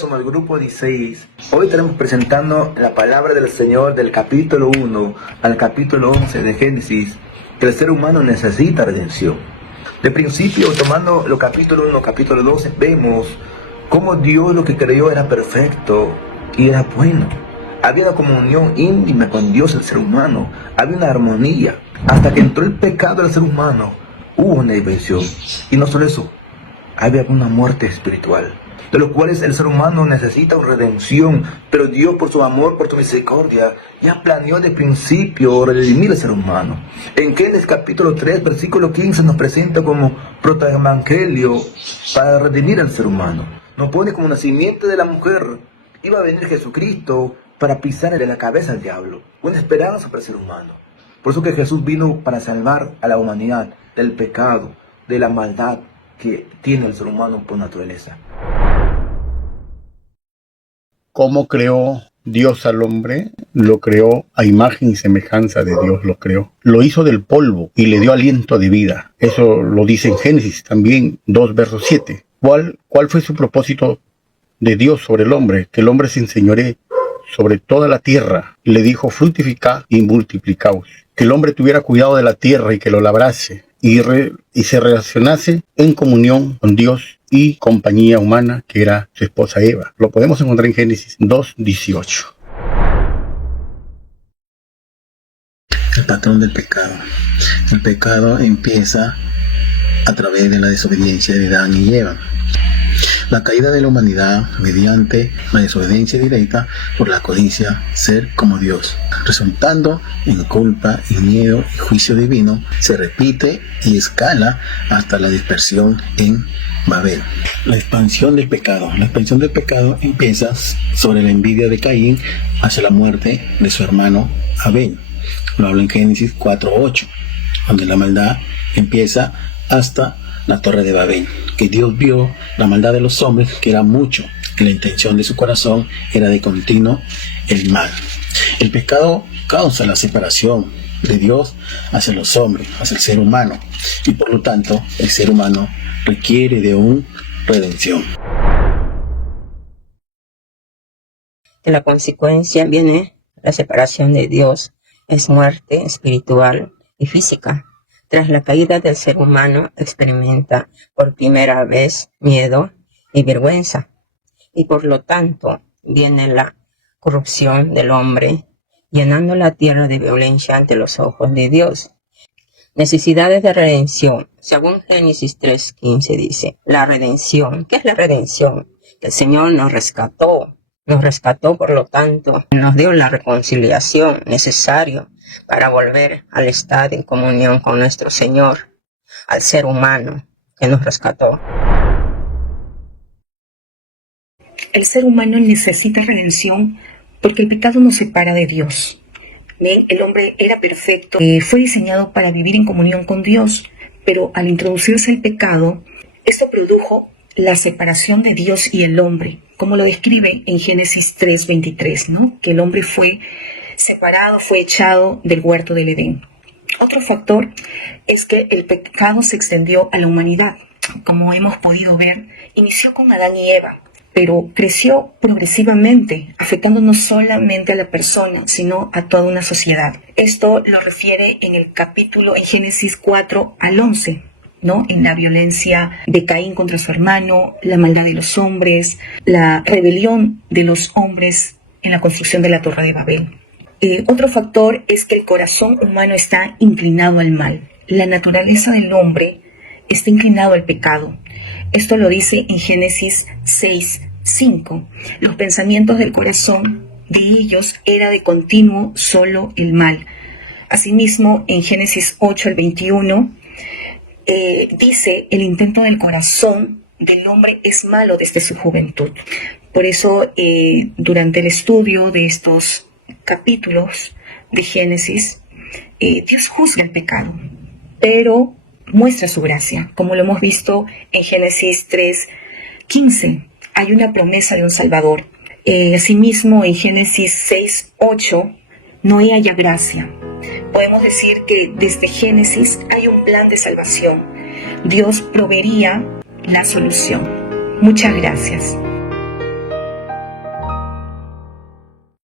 somos el grupo 16. Hoy estaremos presentando la palabra del Señor del capítulo 1 al capítulo 11 de Génesis, que el ser humano necesita redención. De principio, tomando los capítulo 1, capítulo 12, vemos cómo Dios lo que creó era perfecto y era bueno. Había una comunión íntima con Dios el ser humano, había una armonía. Hasta que entró el pecado del ser humano, hubo una división. Y no solo eso, había una muerte espiritual, de los cuales el ser humano necesita una redención, pero Dios por su amor, por su misericordia, ya planeó de principio redimir al ser humano. En Génesis capítulo 3, versículo 15 nos presenta como protoevangelio para redimir al ser humano. Nos pone como nacimiento de la mujer, iba a venir Jesucristo para pisar de la cabeza al diablo, una esperanza para el ser humano. Por eso que Jesús vino para salvar a la humanidad del pecado, de la maldad que tiene el ser humano por naturaleza. ¿Cómo creó Dios al hombre? Lo creó a imagen y semejanza de Dios, lo creó. Lo hizo del polvo y le dio aliento de vida. Eso lo dice en Génesis también 2, verso 7. ¿Cuál fue su propósito de Dios sobre el hombre? Que el hombre se enseñoree sobre toda la tierra. Le dijo: fructificad y multiplicaos. Que el hombre tuviera cuidado de la tierra y que lo labrase y se relacionase en comunión con Dios y compañía humana, que era su esposa Eva. Lo podemos encontrar en Génesis 2:18. El patrón del pecado. El pecado empieza a través de la desobediencia de Adán y Eva. La caída de la humanidad mediante la desobediencia directa por la codicia, ser como Dios, resultando en culpa y miedo y juicio divino, se repite y escala hasta la dispersión en Babel. La expansión del pecado. La expansión del pecado empieza sobre la envidia de Caín hacia la muerte de su hermano Abel. Lo habla en Génesis 4:8, donde la maldad empieza hasta la torre de Babel, que Dios vio la maldad de los hombres, que era mucho, y la intención de su corazón era de continuo el mal. El pecado causa la separación de Dios hacia los hombres, hacia el ser humano, y por lo tanto el ser humano requiere de una redención. De la consecuencia viene la separación de Dios, es muerte espiritual y física. Tras la caída del ser humano experimenta por primera vez miedo y vergüenza, y por lo tanto viene la corrupción del hombre, llenando la tierra de violencia ante los ojos de Dios. Necesidades de redención. Según Génesis 3:15 dice, la redención. ¿Qué es la redención? Que el Señor nos rescató, por lo tanto, nos dio la reconciliación necesaria para volver al estado en comunión con nuestro Señor, al ser humano que nos rescató. El ser humano necesita redención porque el pecado nos separa de Dios. Bien, el hombre era perfecto, fue diseñado para vivir en comunión con Dios, pero al introducirse el pecado, esto produjo la separación de Dios y el hombre, como lo describe en Génesis 3:23, ¿no? Que el hombre fue separado, fue echado del huerto del Edén. Otro factor es que el pecado se extendió a la humanidad. Como hemos podido ver, inició con Adán y Eva, pero creció progresivamente, afectando no solamente a la persona, sino a toda una sociedad. Esto lo refiere en el capítulo, en Génesis 4 al 11, ¿no? En la violencia de Caín contra su hermano, la maldad de los hombres, la rebelión de los hombres en la construcción de la Torre de Babel. Otro factor es que el corazón humano está inclinado al mal. La naturaleza del hombre está inclinado al pecado. Esto lo dice en Génesis 6:5. Los pensamientos del corazón de ellos era de continuo solo el mal. Asimismo, en Génesis 8 al 21, dice: el intento del corazón del hombre es malo desde su juventud. Por eso, durante el estudio de estos capítulos de Génesis, Dios juzga el pecado, pero muestra su gracia, como lo hemos visto en Génesis 3:15. Hay una promesa de un Salvador. Asimismo, en Génesis 6:8, Noé halla gracia. Podemos decir que desde Génesis hay un plan de salvación. Dios proveería la solución. Muchas gracias.